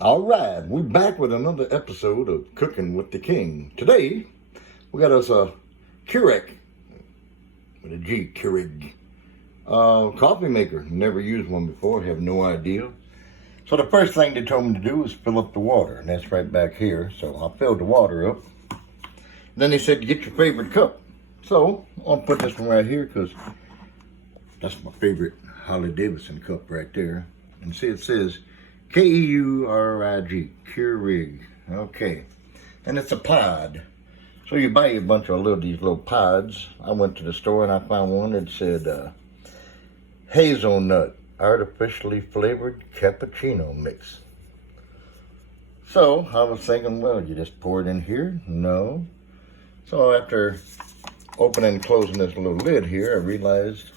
All right, we're back with another episode of Cooking with the King. Today, we got us a Keurig, with a G, Keurig, coffee maker. Never used one before, have no idea. So the first thing they told me to do is fill up the water, and that's right back here. So I filled the water up. Then they said, get your favorite cup. So I'll put this one right here because that's my favorite Harley Davidson cup right there. And see, it says Keurig, Keurig. Okay, and it's a pod. So you buy a bunch of these little pods. I went to the store and I found one that said hazelnut artificially flavored cappuccino mix. So I was thinking, well, you just pour it in here? No. So after opening and closing this little lid here, I realized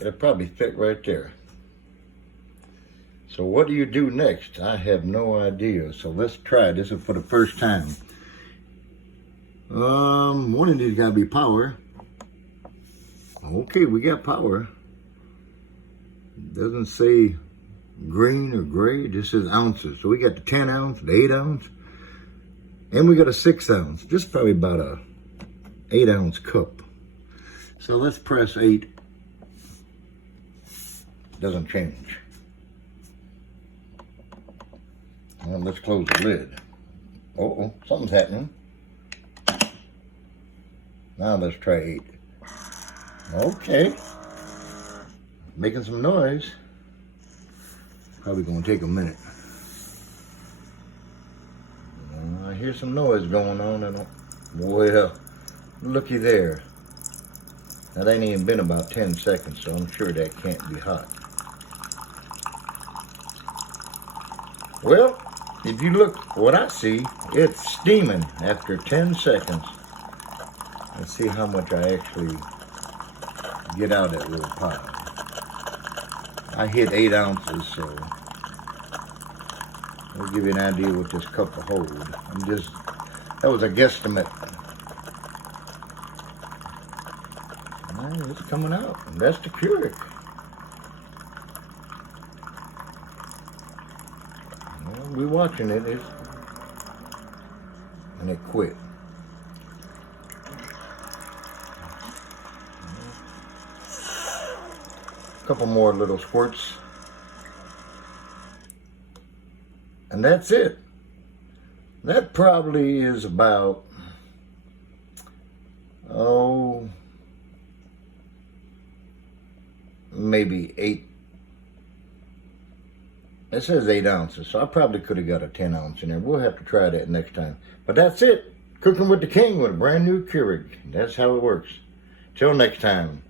it'll probably fit right there. So what do you do next? I have no idea. So let's try. This is for the first time. One of these gotta be power. Okay, we got power. It doesn't say green or gray, it just says ounces. So we got the 10 ounce, the 8 ounce, and we got a 6 ounce. Just probably about a 8 ounce cup. So let's press 8. Doesn't change. Well, let's close the lid. Uh-oh, something's happening. Now let's try 8. Okay. Making some noise. Probably gonna take a minute. I hear some noise going on. Well, looky there. Now that ain't even been about 10 seconds, so I'm sure that can't be hot. Well, if you look what I see, it's steaming after 10 seconds. Let's see how much I actually get out of that little pot. I hit 8 ounces, so I'll give you an idea what this cup will hold. That was a guesstimate. It's coming out. That's the Keurig. Well, we're watching it. And it quit. A couple more little squirts. And that's it. That probably is about, maybe 8. It says 8 ounces, so I probably could have got a 10 ounce in there. We'll have to try that next time. But that's it. Cooking with the King with a brand new Keurig. That's how it works. Till next time.